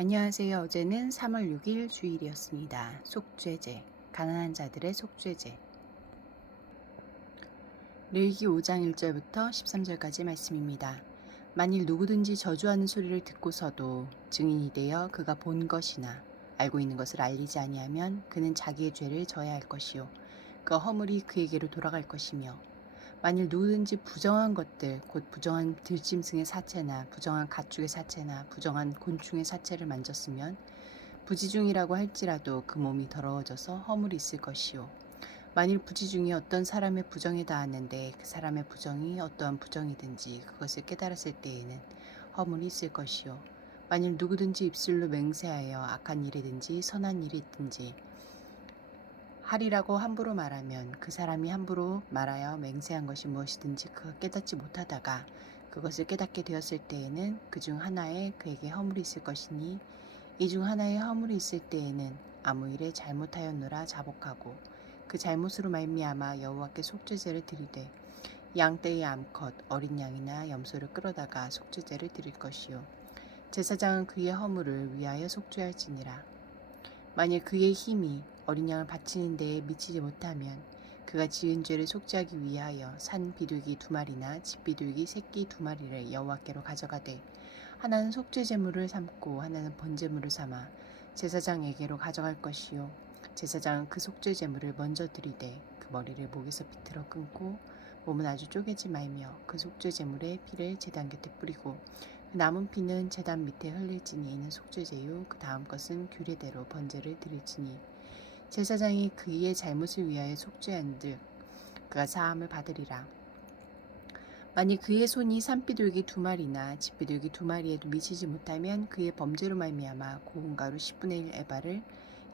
안녕하세요. 어제는 3월 6일 주일이었습니다. 속죄제, 가난한 자들의 속죄제. 레위기 5장 1절부터 13절까지 말씀입니다. 만일 누구든지 저주하는 소리를 듣고서도 증인이 되어 그가 본 것이나 알고 있는 것을 알리지 아니하면 그는 자기의 죄를 져야 할 것이요 그 허물이 그에게로 돌아갈 것이며, 만일 누구든지 부정한 것들, 곧 부정한 들짐승의 사체나 부정한 가축의 사체나 부정한 곤충의 사체를 만졌으면 부지중이라고 할지라도 그 몸이 더러워져서 허물이 있을 것이요, 만일 부지중이 어떤 사람의 부정에 닿았는데 그 사람의 부정이 어떠한 부정이든지 그것을 깨달았을 때에는 허물이 있을 것이요, 만일 누구든지 입술로 맹세하여 악한 일이든지 선한 일이 있든지 하리라고 함부로 말하면 그 사람이 함부로 말하여 맹세한 것이 무엇이든지 그가 깨닫지 못하다가 그것을 깨닫게 되었을 때에는 그 중 하나에 그에게 허물이 있을 것이니, 이 중 하나에 허물이 있을 때에는 아무 일에 잘못하였노라 자복하고 그 잘못으로 말미암아 여호와께 속죄제를 드리되 양떼의 암컷 어린 양이나 염소를 끌어다가 속죄제를 드릴 것이요, 제사장은 그의 허물을 위하여 속죄할지니라. 만일 그의 힘이 어린 양을 바치는 데에 미치지 못하면 그가 지은 죄를 속죄하기 위하여 산 비둘기 2마리나 집 비둘기 새끼 2마리를 여호와께로 가져가되, 하나는 속죄 제물을 삼고 하나는 번제물을 삼아 제사장에게로 가져갈 것이요, 제사장은 그 속죄 제물을 먼저 드리되 그 머리를 목에서 비틀어 끊고 몸은 아주 쪼개지 말며 그 속죄 제물의 피를 제단 곁에 뿌리고 그 남은 피는 제단 밑에 흘릴지니 이는 속죄제요 그 다음 것은 규례대로 번제를 드릴지니, 제사장이 그의 잘못을 위하여 속죄한즉 그가 사함을 받으리라. 만일 그의 손이 산비둘기 2마리나 집비둘기 2마리에도 미치지 못하면 그의 범죄로 말미암아 고운 가루 10분의 1 에바를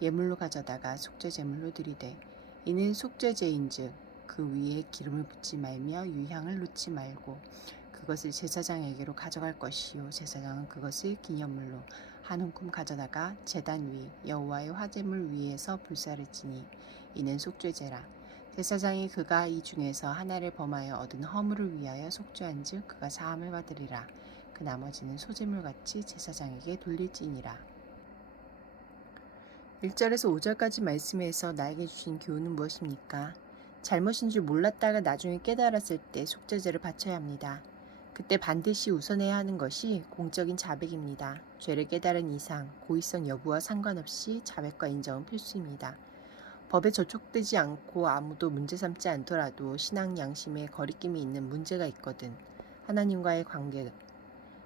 예물로 가져다가 속죄제물로 드리되, 이는 속죄제인즉 그 위에 기름을 붓지 말며 유향을 놓지 말고 그것을 제사장에게로 가져갈 것이요, 제사장은 그것을 기념물로 한 움큼 가져다가 제단 위 여호와의 화제물 위에서 불사를 지니 이는 속죄제라. 제사장이 그가 이 중에서 하나를 범하여 얻은 허물을 위하여 속죄한즉 그가 사함을 받으리라. 그 나머지는 소제물같이 제사장에게 돌릴지니라. 1절에서 5절까지 말씀에서 나에게 주신 교훈은 무엇입니까? 잘못인 줄 몰랐다가 나중에 깨달았을 때 속죄제를 바쳐야 합니다. 그때 반드시 우선해야 하는 것이 공적인 자백입니다. 죄를 깨달은 이상 고의성 여부와 상관없이 자백과 인정은 필수입니다. 법에 저촉되지 않고 아무도 문제 삼지 않더라도 신앙 양심에 거리낌이 있는 문제가 있거든 하나님과의 관계,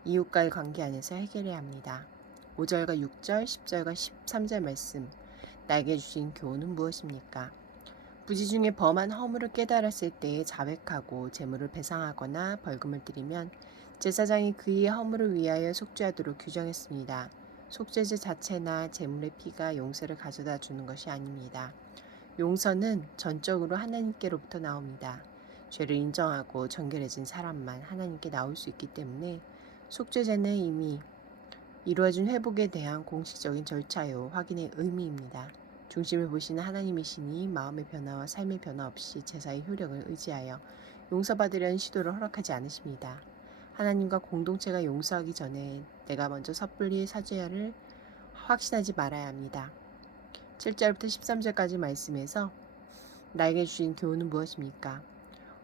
이웃과의 관계 안에서 해결해야 합니다. 5절과 6절, 10절과 13절 말씀, 나에게 주신 교훈은 무엇입니까? 부지중에 범한 허물을 깨달았을 때에 자백하고 재물을 배상하거나 벌금을 드리면 제사장이 그의 허물을 위하여 속죄하도록 규정했습니다. 속죄제 자체나 재물의 피가 용서를 가져다 주는 것이 아닙니다. 용서는 전적으로 하나님께로부터 나옵니다. 죄를 인정하고 정결해진 사람만 하나님께 나올 수 있기 때문에 속죄제는 이미 이루어진 회복에 대한 공식적인 절차요 확인의 의미입니다. 중심을 보시는 하나님이시니 마음의 변화와 삶의 변화 없이 제사의 효력을 의지하여 용서받으려는 시도를 허락하지 않으십니다. 하나님과 공동체가 용서하기 전에 내가 먼저 섣불리 사죄를 확신하지 말아야 합니다. 7절부터 13절까지 말씀에서 나에게 주신 교훈은 무엇입니까?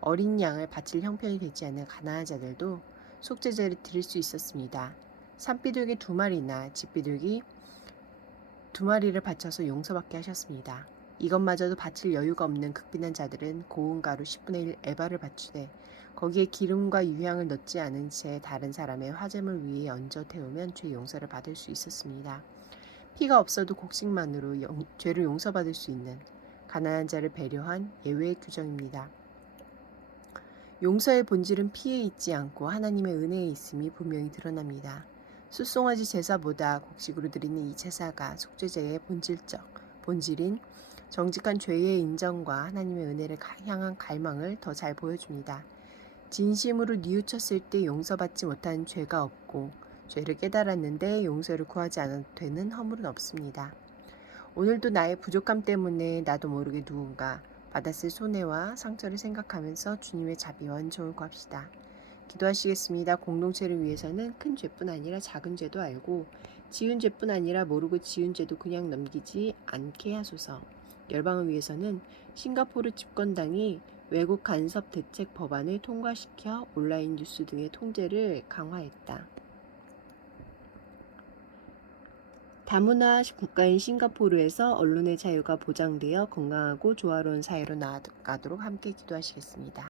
어린 양을 바칠 형편이 되지 않는 가난한 자들도 속죄제를 드릴 수 있었습니다. 산비둘기 2마리나 집비둘기 2마리를 바쳐서 용서받게 하셨습니다. 이것마저도 바칠 여유가 없는 극빈한 자들은 고운 가루 10분의 1 에바를 바치되 거기에 기름과 유향을 넣지 않은 채 다른 사람의 화제물 위에 얹어 태우면 죄 용서를 받을 수 있었습니다. 피가 없어도 곡식만으로 죄를 용서받을 수 있는 가난한 자를 배려한 예외의 규정입니다. 용서의 본질은 피에 있지 않고 하나님의 은혜에 있음이 분명히 드러납니다. 숫송아지 제사보다 곡식으로 드리는 이 제사가 속죄제의 본질인 정직한 죄의 인정과 하나님의 은혜를 향한 갈망을 더 잘 보여줍니다. 진심으로 뉘우쳤을 때 용서받지 못한 죄가 없고 죄를 깨달았는데 용서를 구하지 않아도 되는 허물은 없습니다. 오늘도 나의 부족함 때문에 나도 모르게 누군가 받았을 손해와 상처를 생각하면서 주님의 자비와 은총을 구합시다. 기도하시겠습니다. 공동체를 위해서는 큰 죄뿐 아니라 작은 죄도 알고 지은 죄뿐 아니라 모르고 지은 죄도 그냥 넘기지 않게 하소서. 열방을 위해서는 싱가포르 집권당이 외국 간섭 대책 법안을 통과시켜 온라인 뉴스 등의 통제를 강화했다. 다문화 국가인 싱가포르에서 언론의 자유가 보장되어 건강하고 조화로운 사회로 나아가도록 함께 기도하시겠습니다.